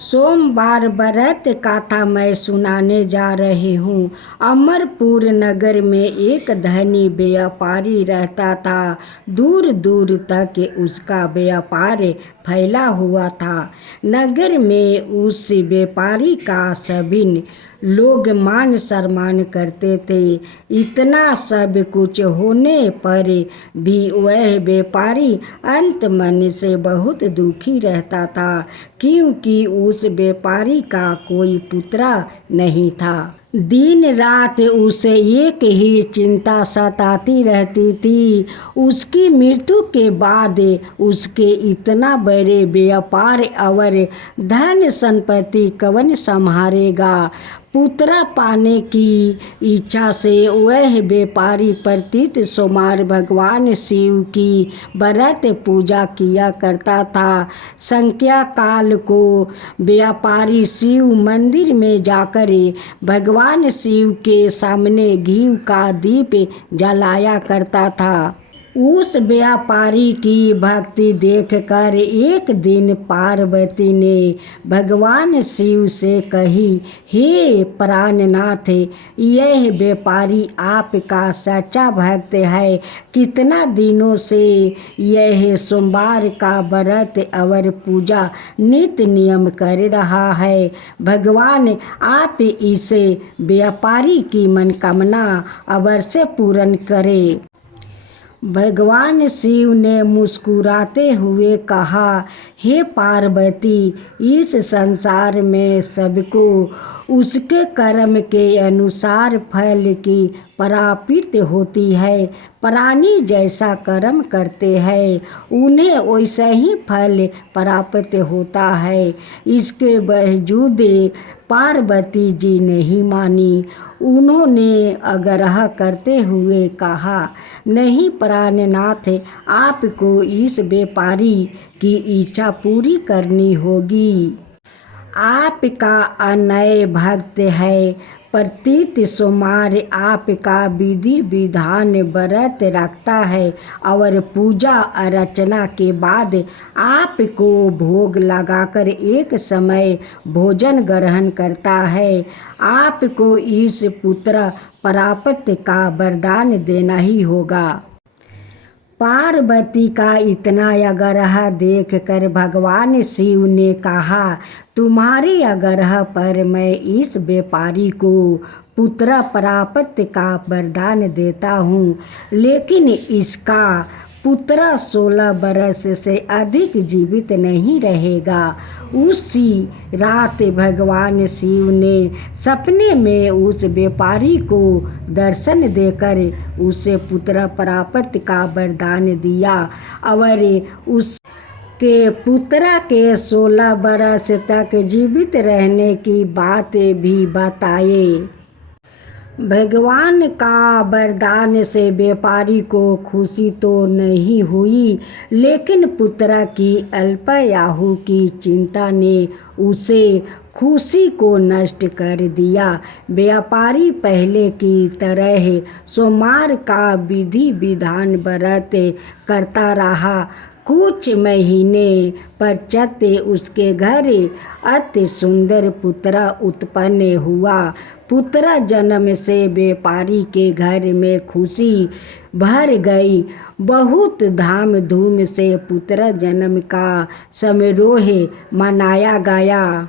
सोमवार व्रत कथा मैं सुनाने जा रही हूँ। अमरपुर नगर में एक धनी व्यापारी रहता था। दूर दूर तक उसका व्यापार फैला हुआ था। नगर में उस व्यापारी का सभी लोग मान सम्मान करते थे। इतना सब कुछ होने पर भी वह व्यापारी अंत मन से बहुत दुखी रहता था, क्योंकि उस व्यापारी का कोई पुत्र नहीं था। दिन रात उसे एक ही चिंता सताती रहती थी। उसकी मृत्यु के बाद उसके इतना बड़े व्यापार और धन संपत्ति कौन संभालेगा। पुत्र पाने की इच्छा से वह व्यापारी प्रत्येक सोमवार भगवान शिव की व्रत पूजा किया करता था। संध्या काल को व्यापारी शिव मंदिर में जाकर भगवान शिव के सामने घी का दीप जलाया करता था। उस व्यापारी की भक्ति देखकर एक दिन पार्वती ने भगवान शिव से कही, हे प्राणनाथ, यह व्यापारी आपका सच्चा भक्त है। कितना दिनों से यह सोमवार का व्रत और पूजा नित्य नियम कर रहा है। भगवान आप इस व्यापारी की मनोकामना अवश्य पूर्ण करें। भगवान शिव ने मुस्कुराते हुए कहा, हे पार्वती, इस संसार में सबको उसके कर्म के अनुसार फल की प्राप्ति होती है। प्राणी जैसा कर्म करते हैं उन्हें वैसा ही फल प्राप्त होता है। इसके बावजूद पार्वती जी नहीं मानी। उन्होंने आग्रह करते हुए कहा, नहीं प्राणनाथ, आपको इस व्यापारी की इच्छा पूरी करनी होगी। आपका अनय भक्त है। प्रत्येक सोमवार आपका विधि विधान व्रत रखता है और पूजा अर्चना के बाद आपको भोग लगाकर एक समय भोजन ग्रहण करता है। आपको इस पुत्र प्राप्ति का वरदान देना ही होगा। पार्वती का इतना आग्रह देखकर भगवान शिव ने कहा, तुम्हारे आग्रह पर मैं इस व्यापारी को पुत्र प्राप्ति का वरदान देता हूँ, लेकिन इसका पुत्र 16 वर्ष से अधिक जीवित नहीं रहेगा। उसी रात भगवान शिव ने सपने में उस व्यापारी को दर्शन देकर उसे पुत्र प्राप्ति का वरदान दिया और उसके पुत्र के 16 वर्ष तक जीवित रहने की बात भी बताए। भगवान का वरदान से व्यापारी को खुशी तो नहीं हुई, लेकिन पुत्र की अल्पायु की चिंता ने उसे खुशी को नष्ट कर दिया। व्यापारी पहले की तरह सोमवार का विधि विधान व्रत करता रहा। कुछ महीने पश्चात उसके घर अति सुंदर पुत्र उत्पन्न हुआ। पुत्र जन्म से व्यापारी के घर में खुशी भर गई। बहुत धाम धूम से पुत्र जन्म का समारोह मनाया गया।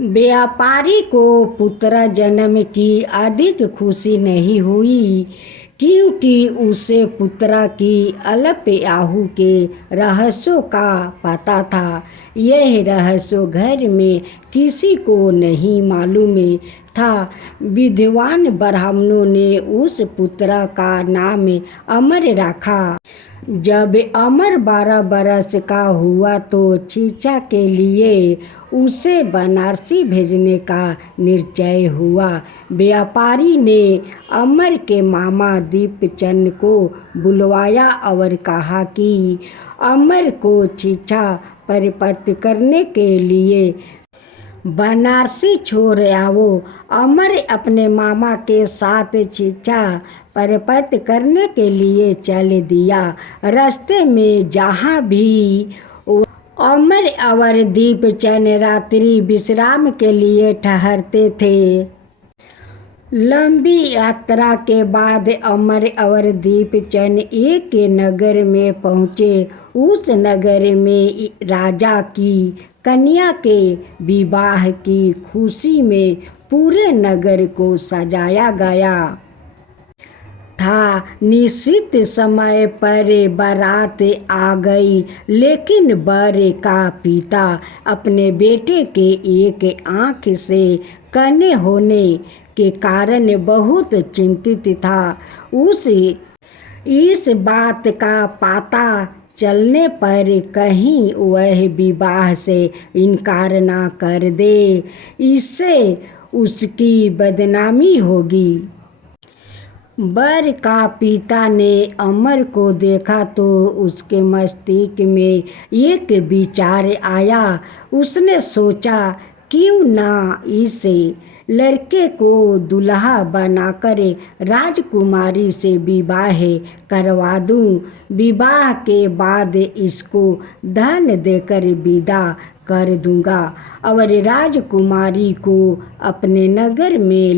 व्यापारी को पुत्र जन्म की अधिक खुशी नहीं हुई, क्योंकि उसे पुत्र की अल्पायु के रहस्यों का पता था। यह रहस्य घर में किसी को नहीं मालूम था। विद्वान ब्राह्मणों ने उस पुत्र का नाम अमर रखा। जब अमर 12 वर्ष का हुआ तो शिक्षा के लिए उसे बनारसी भेजने का निश्चय हुआ। व्यापारी ने अमर के मामा दीपचंद को बुलवाया और कहा कि अमर को शिक्षा प्राप्त करने के लिए बनारसी छोड़ आओ। अमर अपने मामा के साथ शिक्षा प्राप्त करने के लिए चल दिया। रास्ते में जहाँ भी अमर अवर दीप चैन रात्रि विश्राम के लिए ठहरते थे। लंबी यात्रा के बाद अमर अवर दीप चैन एक नगर में पहुँचे। उस नगर में राजा की कन्या के विवाह की खुशी में पूरे नगर को सजाया गया था। निश्चित समय पर बारात आ गई, लेकिन वर का पिता अपने बेटे के एक आँख से कने होने के कारण बहुत चिंतित था। इस बात का पता चलने पर कहीं वह विवाह से इनकार ना कर दे, इससे उसकी बदनामी होगी। वर का पिता ने अमर को देखा तो उसके मस्तिष्क में एक विचार आया। उसने सोचा, क्यों ना इस लड़के को दुल्हा बनाकर राजकुमारी से विवाह करवा दूं। विवाह के बाद इसको धन देकर विदा कर दूंगा और राजकुमारी को अपने नगर में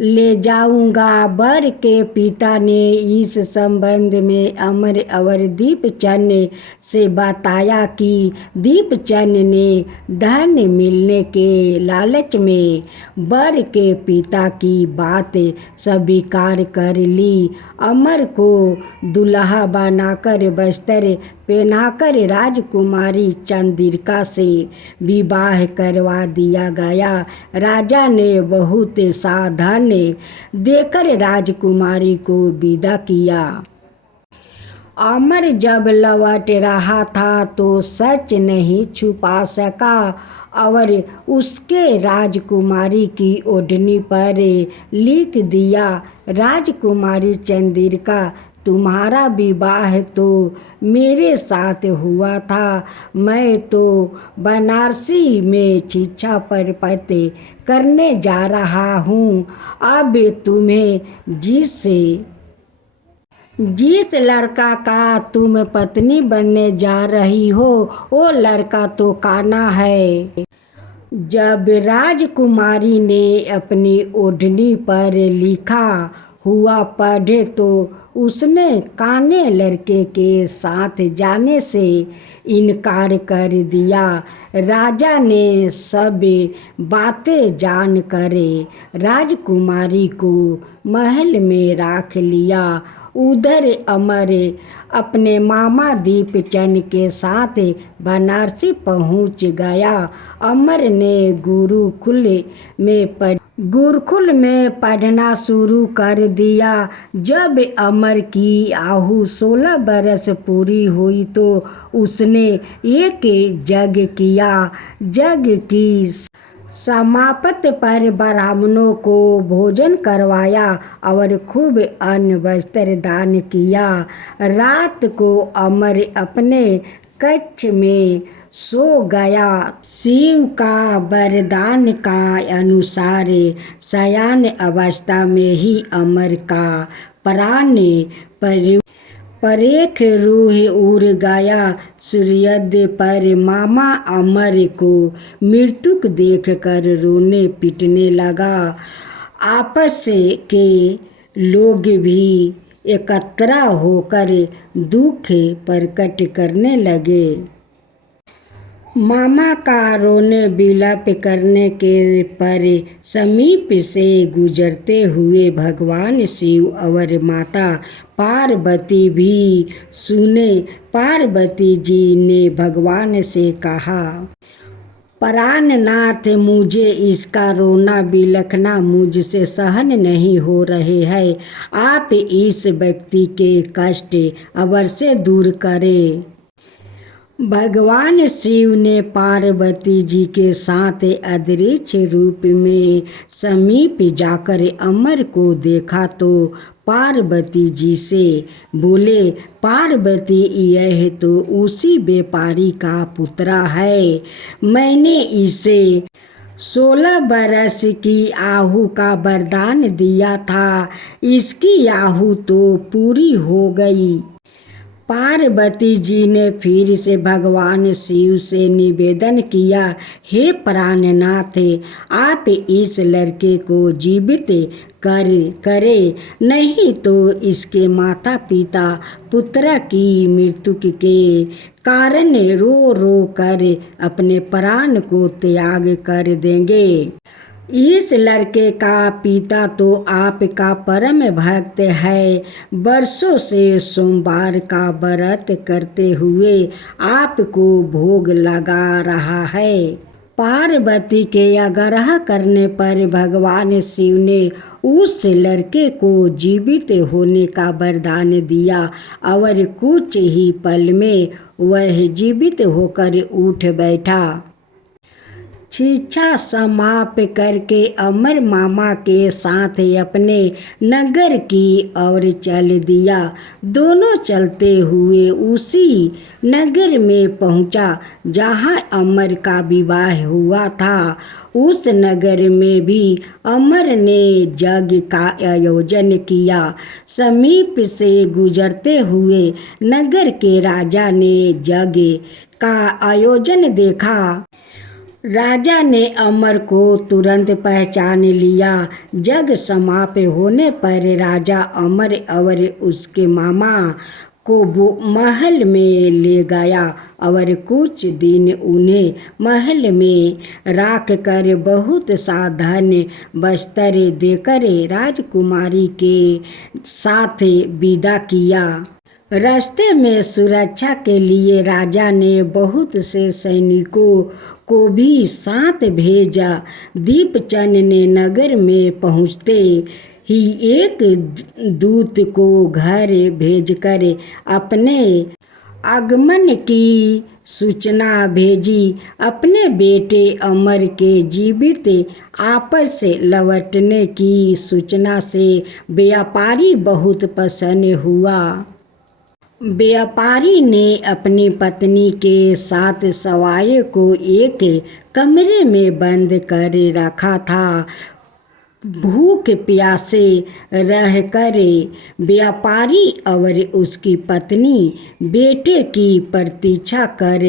ले जाऊंगा। वर के पिता ने इस संबंध में अमर अवर दीपचंद से बताया कि दीपचंद ने धन मिलने के लालच में वर के पिता की बात स्वीकार कर ली। अमर को दुल्हा बनाकर वस्त्र पहनाकर राजकुमारी चंद्रिका से विवाह करवा दिया गया। राजा ने बहुत सावधान देकर राजकुमारी को विदा किया। अमर जब लौट रहा था तो सच नहीं छुपा सका और उसके राजकुमारी की ओढ़नी पर लिख दिया, राजकुमारी चंद्रिका, तुम्हारा विवाह तो मेरे साथ हुआ था। मैं तो बनारसी में शिक्षा प्राप्त करने जा रहा हूँ। अब तुम्हें जिस लड़का का तुम पत्नी बनने जा रही हो वो लड़का तो काना है। जब राजकुमारी ने अपनी ओढ़नी पर लिखा हुआ पढ़े तो उसने काने लड़के के साथ जाने से इनकार कर दिया। राजा ने सब बातें जानकर राजकुमारी को महल में रख लिया। उधर अमर अपने मामा दीपचंद के साथ बनारसी पहुंच गया। अमर ने गुरुकुल में पढ़ना शुरू कर दिया। जब अमर की आयु 16 बरस पूरी हुई तो उसने एक यज्ञ किया। यज्ञ की समाप्ति पर ब्राह्मणों को भोजन करवाया और खूब अन्न वस्त्र दान किया। रात को अमर अपने कक्ष में सो गया। शिव का वरदान का अनुसार शयन अवस्था में ही अमर का प्राण परेख रूह उड़ गया। सूर्योदय पर मामा अमर को मृत्युक देखकर रोने पीटने लगा। आपस के लोग भी एकत्र होकर दुख प्रकट करने लगे। मामा का रोने विलाप करने के पर समीप से गुजरते हुए भगवान शिव और माता पार्वती भी सुने। पार्वती जी ने भगवान से कहा, प्राणनाथ, मुझे इसका रोना बिलखना मुझसे सहन नहीं हो रहे है। आप इस व्यक्ति के कष्ट अवश्य दूर करें। भगवान शिव ने पार्वती जी के साथ अदृश्य रूप में समीप जाकर अमर को देखा तो पार्वती जी से बोले, पार्वती, यह तो उसी व्यापारी का पुत्र है। मैंने इसे 16 बरस की आयु का वरदान दिया था। इसकी आयु तो पूरी हो गई। पार्वती जी ने फिर से भगवान शिव से निवेदन किया, हे प्राणनाथ, आप इस लड़के को जीवित करे, नहीं तो इसके माता पिता पुत्र की मृत्यु के कारण रो रो कर अपने प्राण को त्याग कर देंगे। इस लड़के का पिता तो आपका परम भक्त है, वर्षों से सोमवार का व्रत करते हुए आपको भोग लगा रहा है। पार्वती के आग्रह करने पर भगवान शिव ने उस लड़के को जीवित होने का वरदान दिया और कुछ ही पल में वह जीवित होकर उठ बैठा। शिक्षा समाप्त करके अमर मामा के साथ अपने नगर की ओर चल दिया। दोनों चलते हुए उसी नगर में पहुंचा जहां अमर का विवाह हुआ था। उस नगर में भी अमर ने यज्ञ का आयोजन किया। समीप से गुजरते हुए नगर के राजा ने यज्ञ का आयोजन देखा। राजा ने अमर को तुरंत पहचान लिया। यज्ञ समाप्त होने पर राजा अमर और उसके मामा को महल में ले गया और कुछ दिन उन्हें महल में रख कर बहुत सा धन वस्त्र देकर राजकुमारी के साथ विदा किया। रास्ते में सुरक्षा के लिए राजा ने बहुत से सैनिकों को भी साथ भेजा। दीपचंद ने नगर में पहुंचते ही एक दूत को घर भेजकर अपने आगमन की सूचना भेजी। अपने बेटे अमर के जीवित आपस लौटने की सूचना से व्यापारी बहुत प्रसन्न हुआ। व्यापारी ने अपनी पत्नी के साथ सवाई को एक कमरे में बंद कर रखा था। भूख प्यासे रहकर व्यापारी और उसकी पत्नी बेटे की प्रतीक्षा कर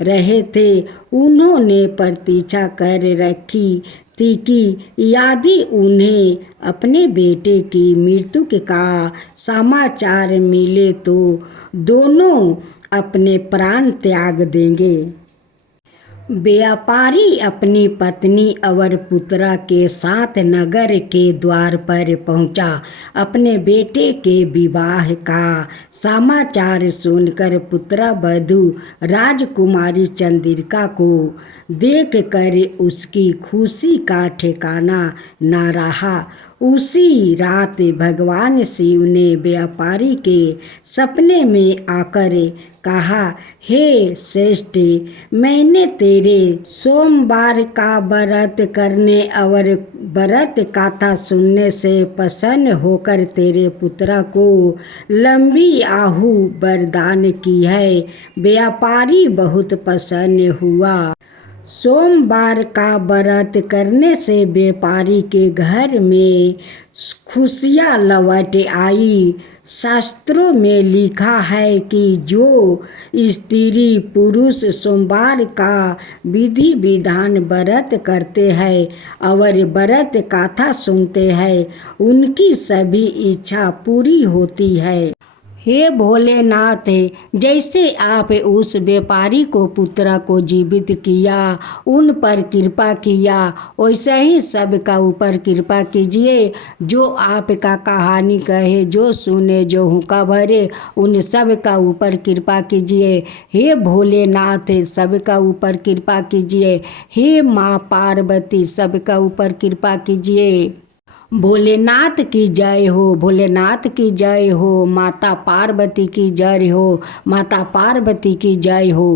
रहे थे। उन्होंने प्रतीक्षा कर रखी थी कि यदि उन्हें अपने बेटे की मृत्यु का समाचार मिले तो दोनों अपने प्राण त्याग देंगे। व्यापारी अपनी पत्नी और पुत्र के साथ नगर के द्वार पर पहुंचा। अपने बेटे के विवाह का समाचार सुनकर पुत्रवधू राजकुमारी चंद्रिका को देखकर उसकी खुशी का ठिकाना न रहा। उसी रात भगवान शिव ने व्यापारी के सपने में आकर कहा, हे श्रेष्ठ, मैंने तेरे सोमवार का व्रत करने और व्रत कथा सुनने से प्रसन्न होकर तेरे पुत्र को लंबी आयु वरदान की है। व्यापारी बहुत प्रसन्न हुआ। सोमवार का व्रत करने से व्यापारी के घर में खुशियाँ लौट आई। शास्त्रों में लिखा है कि जो स्त्री पुरुष सोमवार का विधि विधान व्रत करते हैं और व्रत कथा सुनते हैं, उनकी सभी इच्छा पूरी होती है। हे भोलेनाथ, जैसे आप उस व्यापारी को पुत्र को जीवित किया, उन पर कृपा किया, वैसे ही सबका ऊपर कृपा कीजिए। जो आपका कहानी कहे, जो सुने, जो हुक्का भरे, उन सब का ऊपर कृपा कीजिए। हे भोलेनाथ, सबका ऊपर कृपा कीजिए। हे माँ पार्वती, सबका ऊपर कृपा कीजिए। भोलेनाथ की जय हो, भोलेनाथ की जय हो। माता पार्वती की जय हो, माता पार्वती की जय हो।